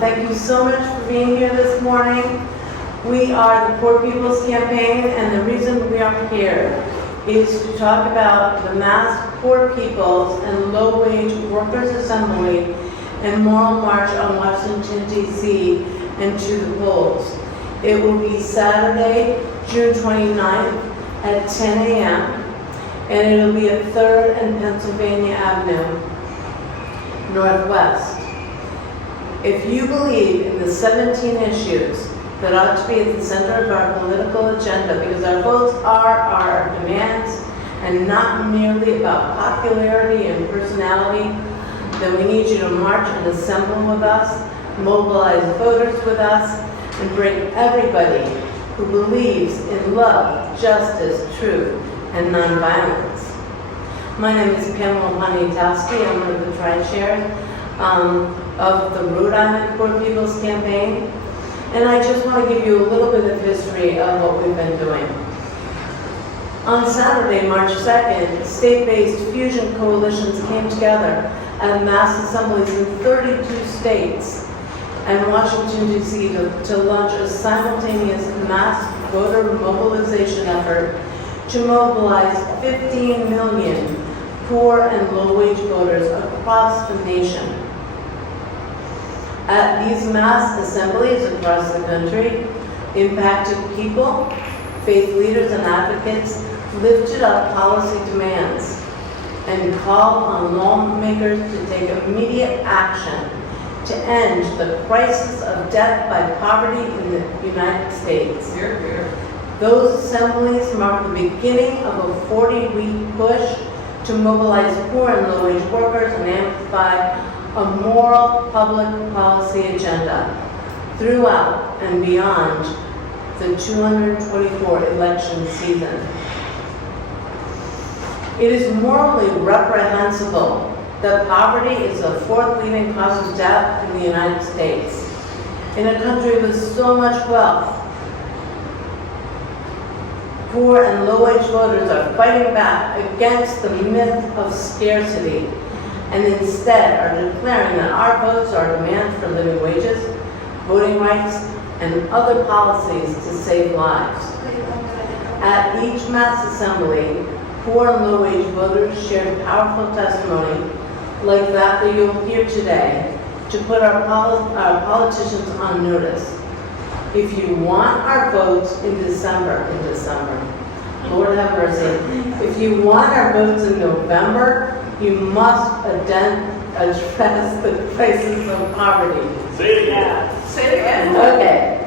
Thank you so much for being here this morning. We are the Poor People's Campaign, and the reason we are here is to talk about the Mass Poor People's and Low-Wage Workers Assembly and Moral March on Washington, D.C. and to the polls. It will be Saturday, June 29th at 10 a.m. and it will be at 3rd and Pennsylvania Avenue, Northwest. If you believe in the 17 issues that ought to be at the center of our political agenda, because our votes are our demands and not merely about popularity and personality, then we need you to march and assemble with us, mobilize voters with us, and bring everybody who believes in love, justice, truth, and nonviolence. My name is Pamela Poniatowski. I'm one of the tri-chairs of the Rhode Island Poor People's Campaign. And I just want to give you a little bit of history of what we've been doing. On Saturday, March 2nd, state-based fusion coalitions came together at mass assemblies in 32 states and Washington, D.C. to launch a simultaneous mass voter mobilization effort to mobilize 15 million poor and low-wage voters across the nation. At these mass assemblies across the country, impacted people, faith leaders, and advocates lifted up policy demands and called on lawmakers to take immediate action to end the crisis of death by poverty in the United States. Here, here. Those assemblies mark the beginning of a 40-week push to mobilize poor and low-wage workers and amplify a moral public policy agenda throughout and beyond the 224 election season. It is morally reprehensible that poverty is the fourth leading cause of death in the United States. In a country with so much wealth, poor and low-wage voters are fighting back against the myth of scarcity and instead are declaring that our votes are demands for living wages, voting rights, and other policies to save lives. At each mass assembly, poor and low-wage voters shared powerful testimony like that you'll hear today to put our politicians on notice. If you want our votes in December, Lord have mercy, if you want our votes in November, you must address the crisis of poverty. Say it again. Say it again. Okay.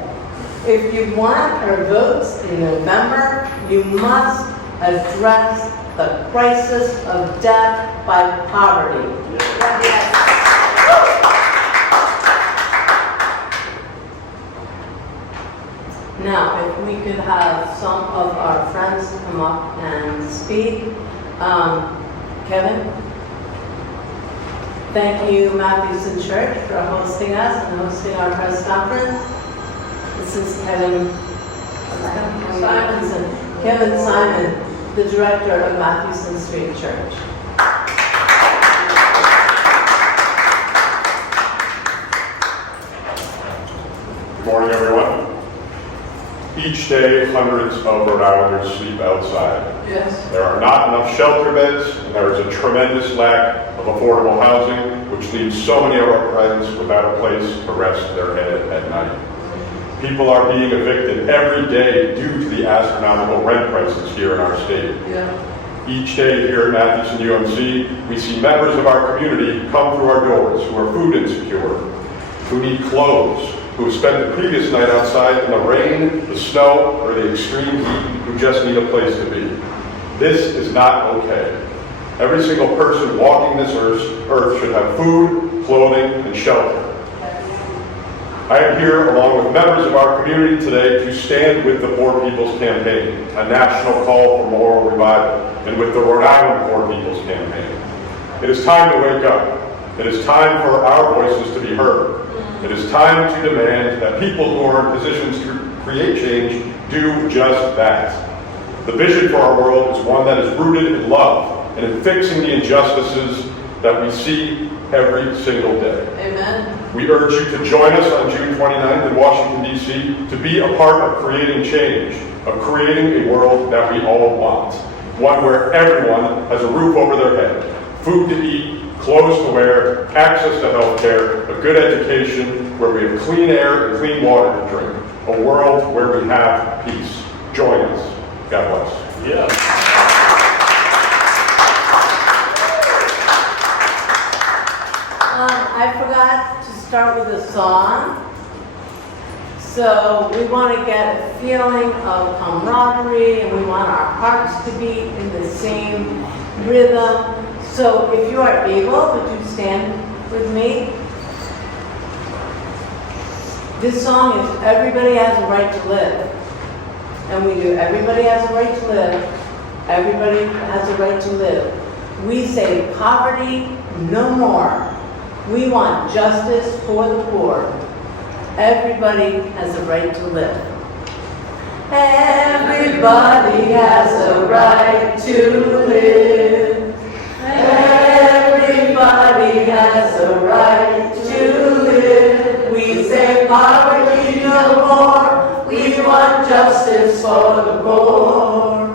If you want our votes in November, you must address the crisis of death by poverty. Yes. Now, if we could have some of our friends come up and speak. Kevin? Thank you, Matthewson Church, for hosting us and hosting our press conference. This is Kevin Simonson. Kevin Simon, the director of Matthewson Street Church. Good morning, everyone. Each day, hundreds of Rhode Islanders sleep outside. Yes. There are not enough shelter beds, and there is a tremendous lack of affordable housing, which leaves so many of our residents without a place to rest their head at night. People are being evicted every day due to the astronomical rent prices here in our state. Yeah. Each day here at Matthewson UMC, we see members of our community come through our doors who are food insecure, who need clothes, who have spent the previous night outside in the rain, the snow, or the extreme heat, who just need a place to be. This is not okay. Every single person walking this earth should have food, clothing, and shelter. I am here along with members of our community today to stand with the Poor People's Campaign, a national call for moral revival, and with the Rhode Island Poor People's Campaign. It is time to wake up. It is time for our voices to be heard. It is time to demand that people who are in positions to create change do just that. The vision for our world is one that is rooted in love and in fixing the injustices that we see every single day. Amen. We urge you to join us on June 29th in Washington, D.C. to be a part of creating change, of creating a world that we all want. One where everyone has a roof over their head, food to eat, clothes to wear, access to health care, a good education, where we have clean air and clean water to drink, a world where we have peace. Join us. God bless. Yeah. I forgot to start with a song. So we want to get a feeling of camaraderie, and we want our hearts to beat in the same rhythm. So if you are able, would you stand with me? This song is Everybody Has a Right to Live. And we do Everybody Has a Right to Live. Everybody has a right to live. We say poverty no more. We want justice for the poor. Everybody has a right to live. Everybody has a right to live. Everybody has a right to live. We say poverty no more. We want justice for the poor.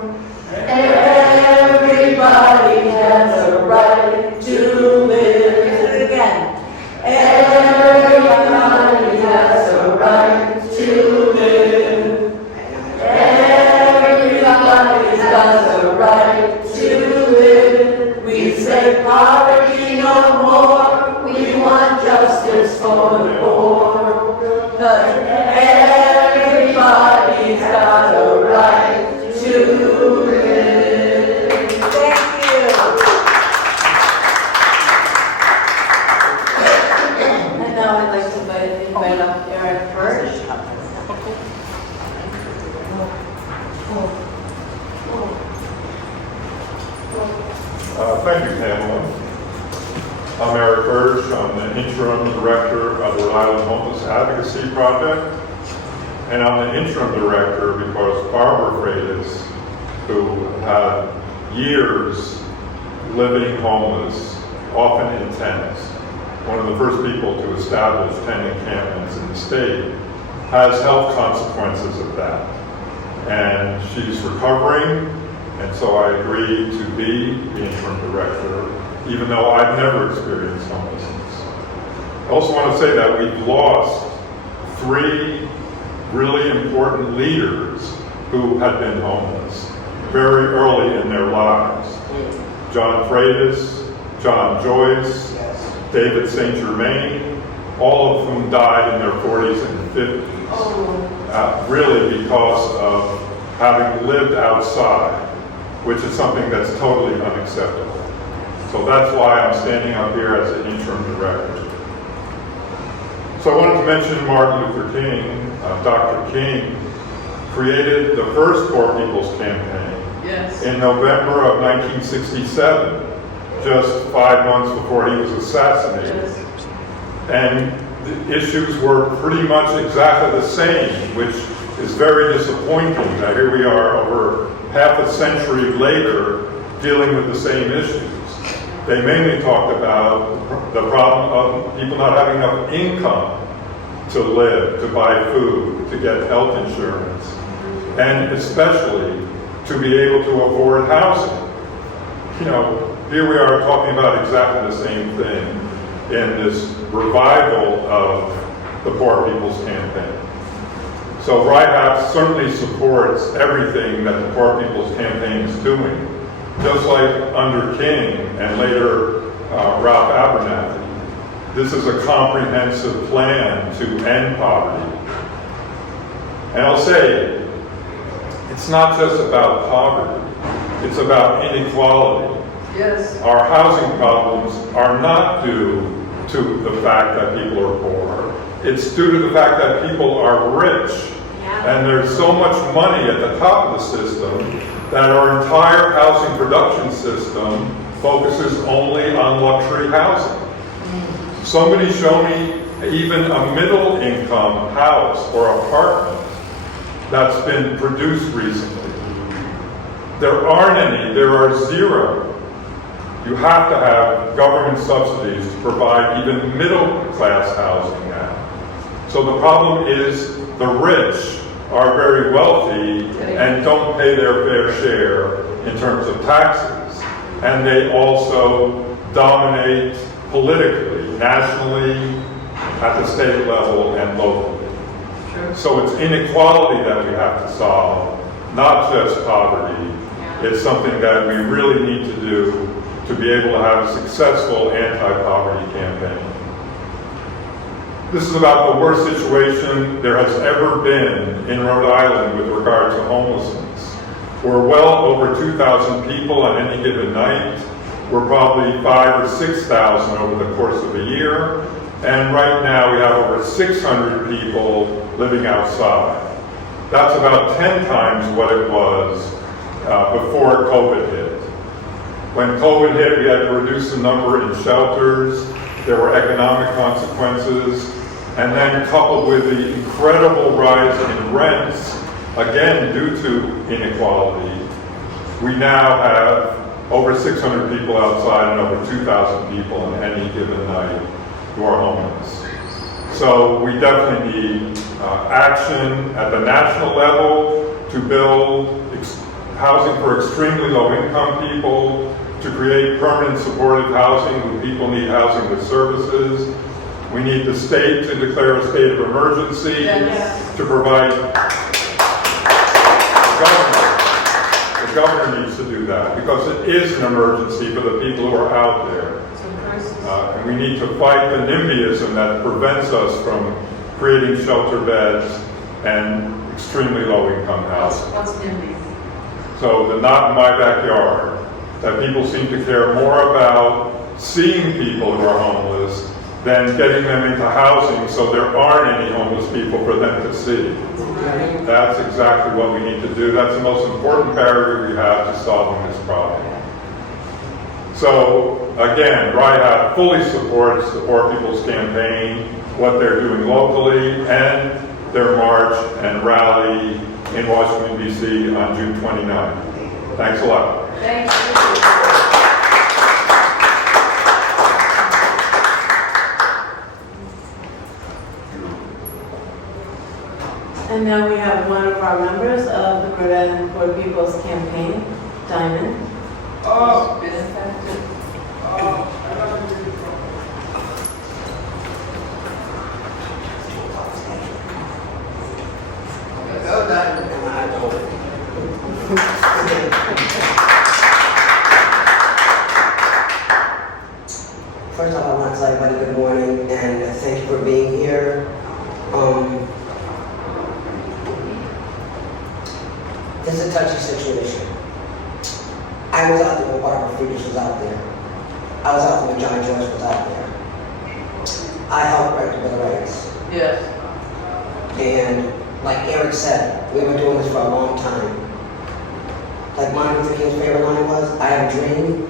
Everybody has a right to live. Do it again. Everybody has a right to live. Everybody has a right to live. We say poverty no more. We want justice for the poor. 'Cause everybody's got a right to live. Thank you. And now I'd like to invite up Eric Birch. Thank you, Pamela. I'm Eric Birch. I'm the interim director of the Rhode Island Homeless Advocacy Project. And I'm the interim director because Barbara Freitas, who had years living homeless, often in tents, one of the first people to establish tent encampments in the state, has health consequences of that. And she's recovering, and so I agreed to be the interim director, even though I've never experienced homelessness. I also want to say that we've lost 3 really important leaders who had been homeless very early in their lives. John Freitas, John Joyce, David St. Germain, all of whom died in their 40s and 50s, really because of having lived outside, which is something that's totally unacceptable. So that's why I'm standing up here as an interim director. So I wanted to mention Martin Luther King. Dr. King created the first Poor People's Campaign in November of 1967, just 5 months before he was assassinated. And the issues were pretty much exactly the same, which is very disappointing that here we are over half a century later dealing with the same issues. They mainly talked about the problem of people not having enough income to live, to buy food, to get health insurance, and especially to be able to afford housing. You know, here we are talking about exactly the same thing in this revival of the Poor People's Campaign. So RIHAP certainly supports everything that the Poor People's Campaign is doing, just like under King and later Ralph Abernathy. This is a comprehensive plan to end poverty. And I'll say, it's not just about poverty, it's about inequality. Yes. Our housing problems are not due to the fact that people are poor. It's due to the fact that people are rich. And there's so much money at the top of the system that our entire housing production system focuses only on luxury housing. Somebody show me even a middle income house or apartment that's been produced recently. There aren't any, there are 0. You have to have government subsidies to provide even middle-class housing now. So the problem is the rich are very wealthy and don't pay their fair share in terms of taxes. And they also dominate politically, nationally, at the state level and locally. So it's inequality that we have to solve, not just poverty. It's something that we really need to do to be able to have a successful anti-poverty campaign. This is about the worst situation there has ever been in Rhode Island with regard to homelessness. We're well over 2,000 people on any given night. We're probably 5,000 or 6,000 over the course of a year. And right now we have over 600 people living outside. That's about 10 times what it was before COVID hit. When COVID hit, we had to reduce the number in shelters. There were economic consequences. And then coupled with the incredible rise in rents, again due to inequality, we now have over 600 people outside and over 2,000 people on any given night who are homeless. So we definitely need action at the national level to build housing for extremely low-income people, to create permanent supportive housing when people need housing with services. We need the state to declare a state of emergency to provide. The governor needs to do that because it is an emergency for the people who are out there. And we need to fight the NIMBYism that prevents us from creating shelter beds and extremely low-income housing. What's NIMBY? So the not in my backyard, that people seem to care more about seeing people who are homeless than getting them into housing so there aren't any homeless people for them to see. That's exactly what we need to do. That's the most important barrier we have to solving this problem. So again, RIHAB fully supports the Poor People's Campaign, what they're doing locally, and their march and rally in Washington, D.C. on June 29th. Thanks a lot. Thank you. And now we have one of our members of the Rhode Island Poor People's Campaign, Diamond. First off, I want to tell everybody good morning and thank you for being here. This is a touchy situation. I was out there when Barbara Friedrich was out there. I was out there when John Joyce was out there. I helped write the Bill of Rights. Yes. And like Eric said, we've been doing this for a long time. Like Martin Luther King's favorite line was, I have a dream.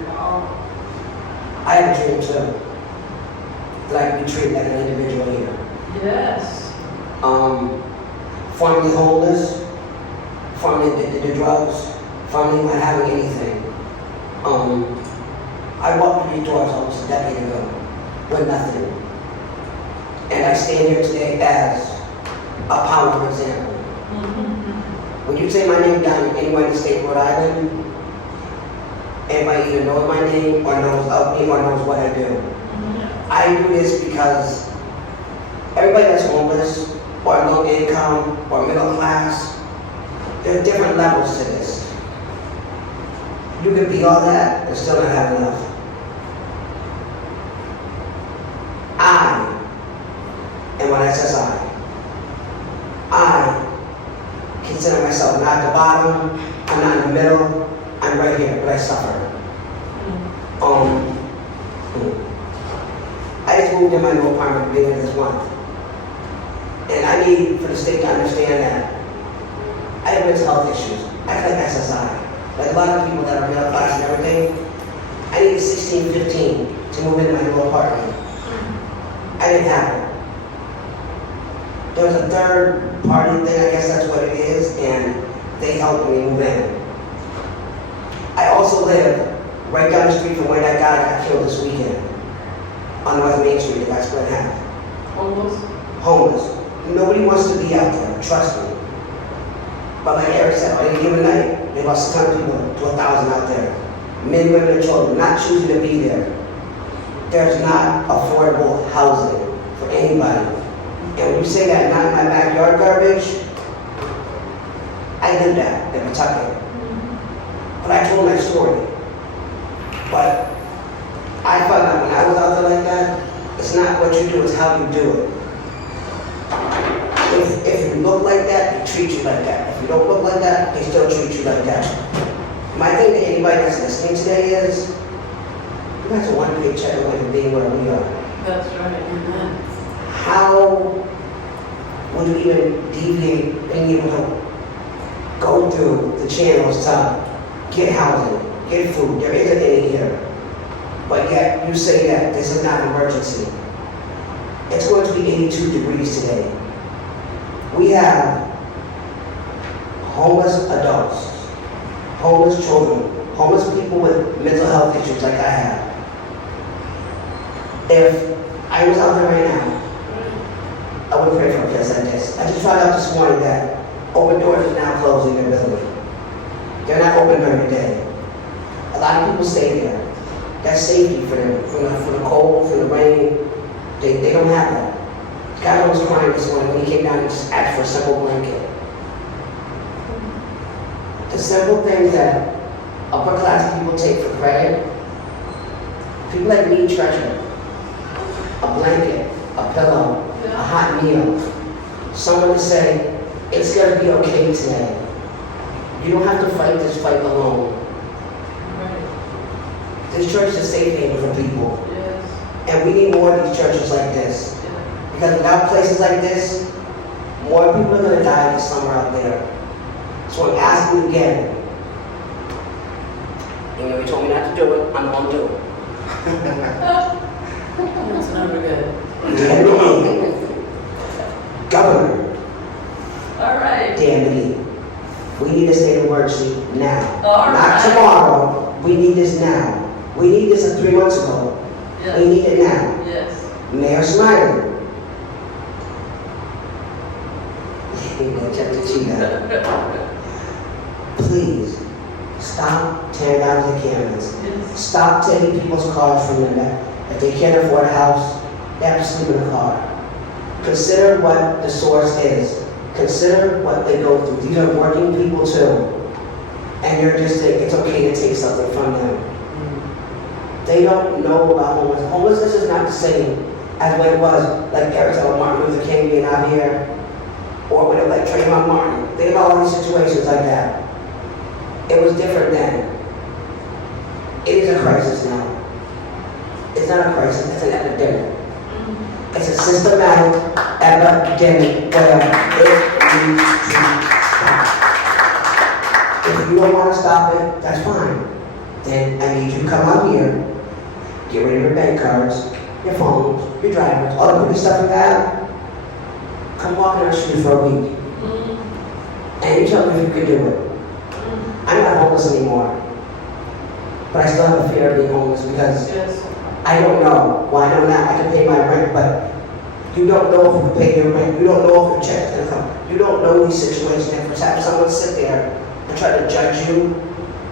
I have a dream too. That I can be treated like an individual here. Yes. Formerly homeless, formerly addicted to drugs, formerly not having anything. I walked through these doors almost a decade ago with nothing. And I stand here today as a powerful example. When you say my name down anywhere in the state of Rhode Island, everybody either knows my name or knows of me or knows what I do. I do this because everybody that's homeless or low income or middle class, there are different levels to this. You can be all that and still not have enough. I, and when I says I consider myself not at the bottom, I'm not in the middle, I'm right here, but I suffer. I just moved in my new apartment at the beginning of this month. And I need for the state to understand that I have mental health issues. I feel like SSI. Like a lot of people that are middle class and everything, I needed 16, 15 to move into my new apartment. I didn't have it. There was a third party thing, I guess that's what it is, and they helped me move in. I also live right down the street from where that guy got killed this weekend, on North Main Street, that got split in half. Almost. Homeless. Nobody wants to be out there, trust me. But like Eric said, on any given night, there are about 600 people to 1,000 out there. Men, women, and children not choosing to be there. There's not affordable housing for anybody. And when you say that not in my backyard garbage, I did that in Pawtucket. But I told my story. But I found out when I was out there like that, it's not what you do, it's how you do it. If you look like that, they treat you like that. If you don't look like that, they still treat you like that. My thing to anybody that's listening today is, you guys are one paycheck away from being where we are. That's right. Amen. How would you even deviate being able to go through the channels to get housing, get food? There isn't any here. But yet you say that this is not an emergency. It's going to be 82 degrees today. We have homeless adults, homeless children, homeless people with mental health issues like I have. If I was out there right now, I wouldn't pray for a place like this. I just found out this morning that Open Doors is now closing their building. They're not open during the day. A lot of people stay there. That's safety for them, from the cold, from the rain. They don't have that. God was crying this morning when he came down and just asked for a simple blanket. The simple things that upper class people take for granted, people like me treasure. A blanket, a pillow, a hot meal. Someone to say, it's gonna be okay today. You don't have to fight this fight alone. Right. This church is a safe haven for people. Yes. And we need more of these churches like this. Because without places like this, more people are going to die this summer out there. So I'm asking again. You know, you told me not to do it, I'm going to do it. That's never good. Governor, All right. Danny, we need a state of emergency now. All Not right. tomorrow, we need this now. We need this 3 months ago. We Yes. need it now. Yes. Mayor Snyder. Check the cheetah. Please, stop tearing down the cameras. Yes. Stop taking people's cars from them. If they can't afford a house, they have to sleep in a car. Consider what the source is. Consider what they go through. These are working people too. And you're just saying it's okay to take something from them. They don't know about homelessness. Homelessness is not the same as what it was, like Eric said, Martin Luther King being out here, or when it like Trayvon Martin. They have all these situations like that. It was different then. It is a crisis now. It's not a crisis, it's an epidemic. It's a systematic epidemic where it needs to stop. If you don't want to stop it, that's fine. Then I need you to come out here, get rid of your bank cards, your phones, your drivers, all the pretty stuff you have. Come walk in our street for a week. And you tell me if you could do it. I'm not homeless anymore. But I still have a fear of being homeless because Yes. I don't know. Well, I know now I can pay my rent, but you don't know if you can pay your rent. You don't know if your check's gonna come. You don't know these situations. And for have someone sit there and try to judge you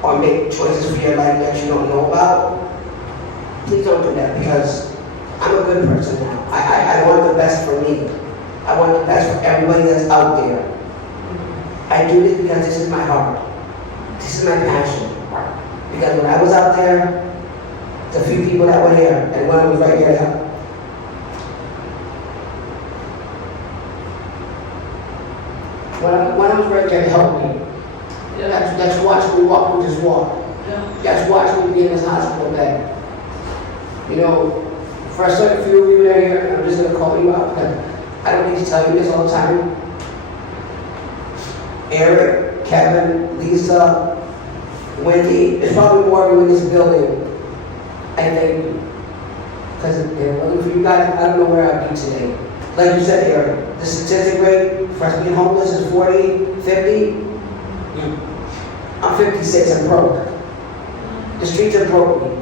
or make choices for your life that you don't know about, please don't do that because I'm a good person now. I want the best for me. I want the best for everybody that's out there. I do this because this is my heart. This is my passion. Because when I was out there, the few people that were here, and one was right there. One was right there to help me. Yeah. That's watch me walk, we just walk. Yeah. That's watch me be in this hospital bed. You know, for a certain few of you that are here, I'm just gonna call you out because I don't need to tell you this all the time. Eric, Kevin, Lisa, Wendy, there's probably more of you in this building. I thank you. Because if it wasn't for you guys, I don't know where I'd be today. Like you said, Eric, the statistic rate for us being homeless is 40, 50. I'm 56 and broke. The streets have broken me,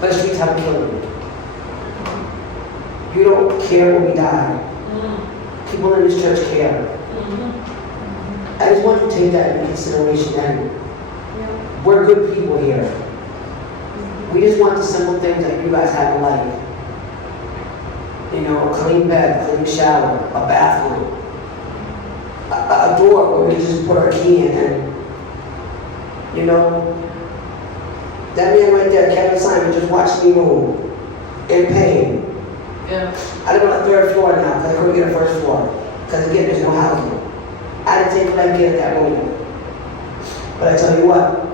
but the streets haven't killed me. You don't care when we die. People in this church care. I just want you to take that into consideration, and we're good people here. We just want the simple things that you guys have in life. You know, a clean bed, a clean shower, a bathroom, a door where we can just put our key in, and, you know, that man right there, Kevin Simon, just watched me move in pain. Yeah. I live on the 3rd floor now because I couldn't get a 1st floor because again, there's no housing. I didn't take what I could get at that moment. But I tell you what,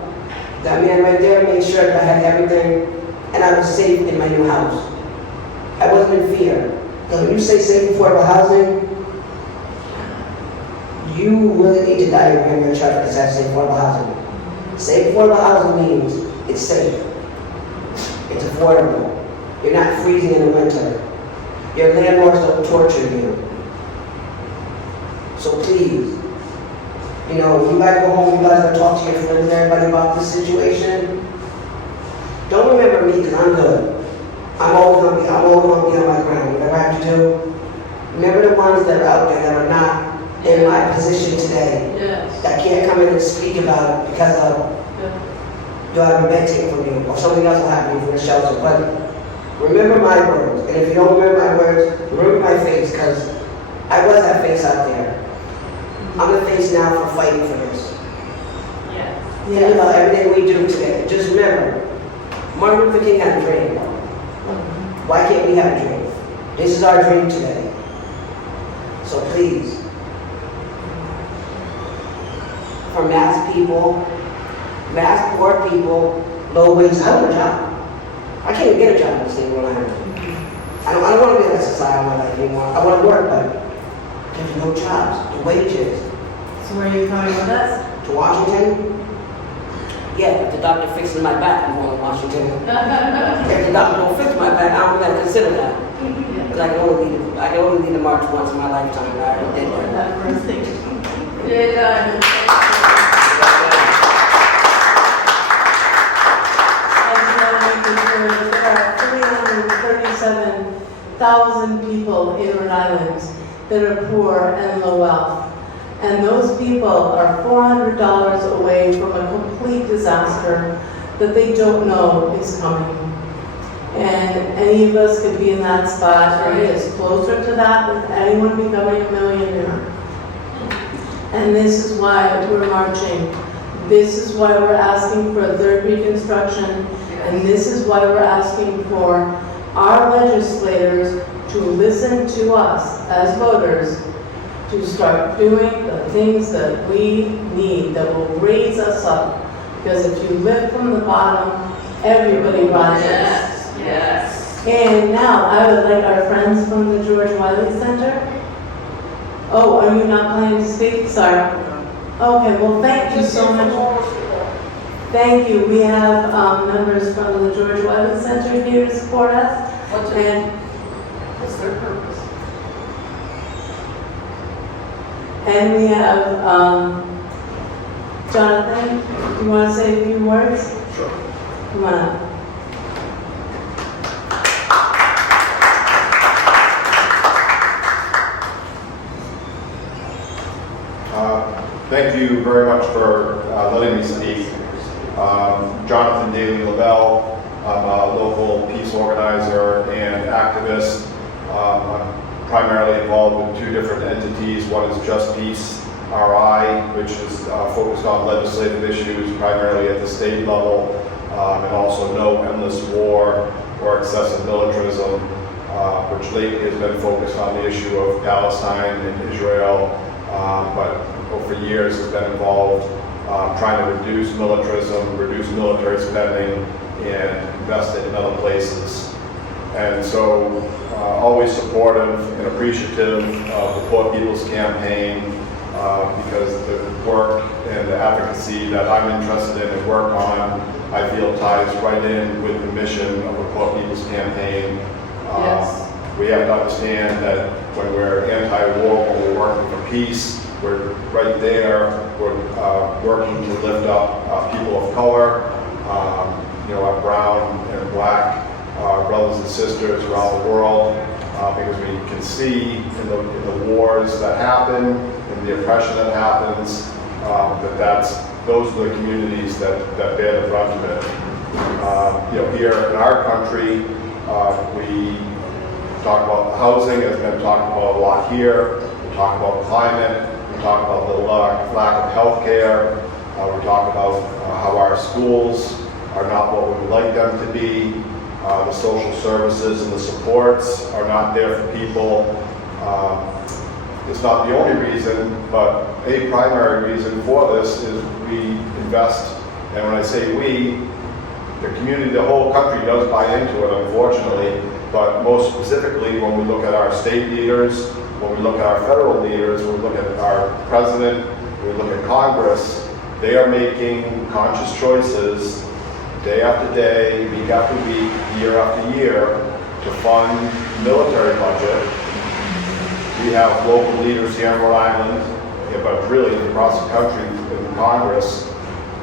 that man right there made sure that I had everything and I was safe in my new house. I wasn't in fear. Because when you say safe affordable housing, you really need to diagram your chart that says safe affordable housing. Safe affordable housing means it's safe. It's affordable. You're not freezing in the winter. Your landlords don't torture you. So please, you know, when you guys go home, you guys gotta talk to your friends and everybody about this situation. Don't remember me, because I'm good. I'm always gonna be on my ground, whatever I have to do. Remember the ones that are out there that are not in my position today, Yes. that can't come in and speak about it because of you'll have a bed taken from you, or something else will happen from the shelter. But remember my words, and if you don't remember my words, remember my face, because I was that face out there. I'm the face now for fighting for this. Yes. Think about everything we do today. Just remember, Martin Luther King had a dream. Why can't we have a dream? This is our dream today. So please, for mass people, mass poor people, low wages, I want a job. I can't even get a job in the state of Rhode Island. I don't want to be in that society in my life anymore. I want to work, but there's no jobs, the wages. So where are you coming with us? To Washington? Yeah, if the doctor fixes my back, I'm going to Washington. If the doctor don't fix my back, I'm going to consider that. Because I can only lead a march once in my lifetime, and I already did that. That first thing. There are 337,000 people in Rhode Island that are poor and low wealth. And those people are $400 away from a complete disaster that they don't know is coming. And any of us could be in that spot, or is closer to that with anyone becoming a millionaire. And this is why we're marching. This is why we're asking for a 3rd Reconstruction. And this is why we're asking for our legislators to listen to us as voters, to start doing the things that we need, that will raise us up. Because if you lift from the bottom, everybody rises. Yes. And now, I would like our friends from the George Wiley Center. Oh, are you not planning to speak? Sorry. Okay, well, thank you so much. Thank you. We have members from the George Wiley Center here to support us. What's their purpose? And we have Jonathan. Do you want to say a few words? Sure. Come on up. Thank you very much for letting me speak. Jonathan Daly LaBelle. I'm a local peace organizer and activist. I'm primarily involved with 2 different entities. One is Just Peace RI, which is focused on legislative issues primarily at the state level, and also No Endless War or excessive militarism, which lately has been focused on the issue of Palestine and Israel, but for years has been involved trying to reduce militarism, reduce military spending, and invest it in other places. And so always supportive and appreciative of the Poor People's Campaign, because the work and the advocacy that I'm interested in and work on, I feel ties right in with the mission of the Poor People's Campaign. Yes. We have to understand that when we're anti-war, when we're working for peace, we're right there, we're working to lift up people of color, our brown and black brothers and sisters around the world, because we can see in the wars that happen, in the oppression that happens, those are the communities that bear the brunt of it. Here in our country, we talk about housing, has been talked about a lot here. We talk about climate. We talk about the lack of health care. We talk about how our schools are not what we would like them to be. The social services and the supports are not there for people. It's not the only reason, but a primary reason for this is we invest, and when I say we, the community, the whole country does buy into it, unfortunately, but most specifically when we look at our state leaders, when we look at our federal leaders, when we look at our president, when we look at Congress, they are making conscious choices day after day, week after week, year after year to fund military budget. We have local leaders here in Rhode Island, but really across the country in Congress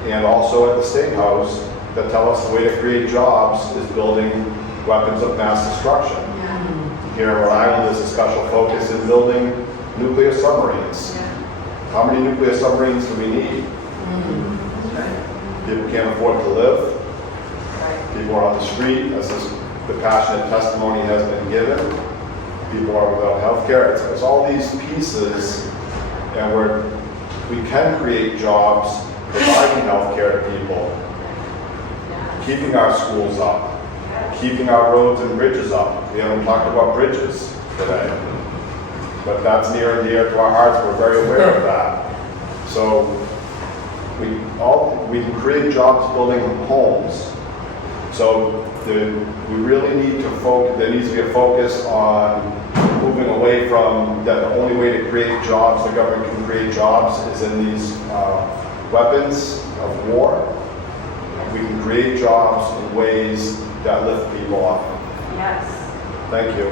and also at the State House that tell us the way to create jobs is building weapons of mass destruction. Here in Rhode Island, there's a special focus in building nuclear submarines. How many nuclear submarines do we need? People can't afford to live. People are on the street, as the passionate testimony has been given. People are without health care. It's all these pieces, and we can create jobs providing health care to people, keeping our schools up, keeping our roads and bridges up. We haven't talked about bridges today, but that's near and dear to our hearts. We're very aware of that. So we can create jobs building homes. So we really need to focus, there needs to be a focus on moving away from that the only way to create jobs, the government can create jobs, is in these weapons of war. We can create jobs in ways that lift people up. Yes. Thank you.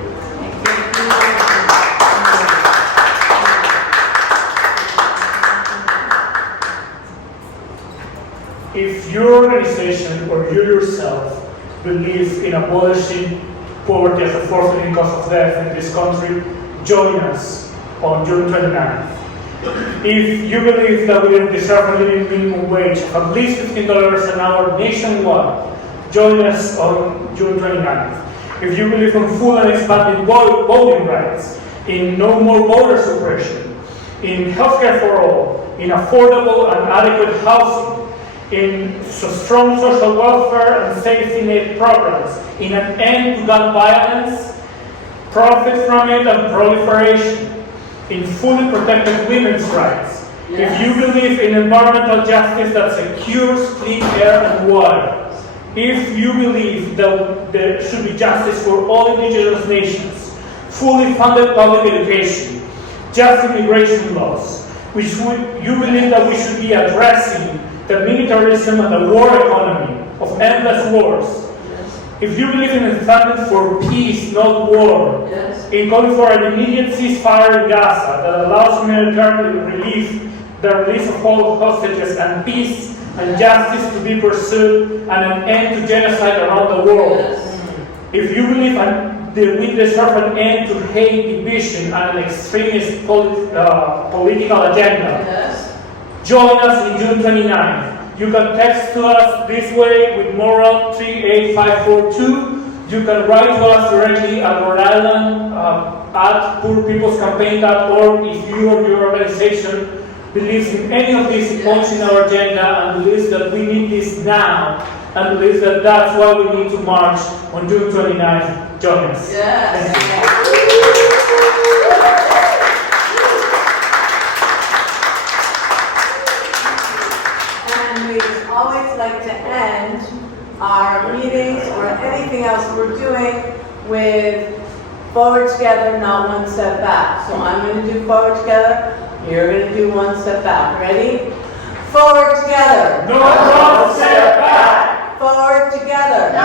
If your organization or you yourself believe in abolishing poverty as a forfeiting cause of death in this country, join us on June 29th. If you believe that we don't deserve a living minimum wage of at least $15 an hour nationwide, join us on June 29th. If you believe in full and expanded voting rights, in no more voter suppression, in healthcare for all, in affordable and adequate housing, in strong social welfare and safety net programs, in an end to gun violence, profit from it and proliferation, in fully protected women's rights. Yes. If you believe in environmental justice that secures clean air and water, if you believe that there should be justice for all indigenous nations, fully funded public education, just immigration laws, you believe that we should be addressing the militarism and the war economy of endless wars. Yes. If you believe in standing for peace, not war, yes, in calling for an immediate ceasefire in Gaza that allows humanitarian relief, the release of all hostages, and peace and justice to be pursued, and an end to genocide around the world. Yes. If you believe that we deserve an end to hate, division, and an extremist political agenda, yes, join us in June 29th. You can text to us this way with Moral 38542. You can write to us directly at Rhode Island at poorpeoplescampaign.org if you or your organization believes in any of these points in our agenda and believes that we need this now and believes that that's why we need to march on June 29th. Join us. Yes. Always like to end our meetings or anything else we're doing with forward together, not one step back. So I'm going to do forward together, you're going to do one step back. Ready? Forward together. No one step back. Forward together. No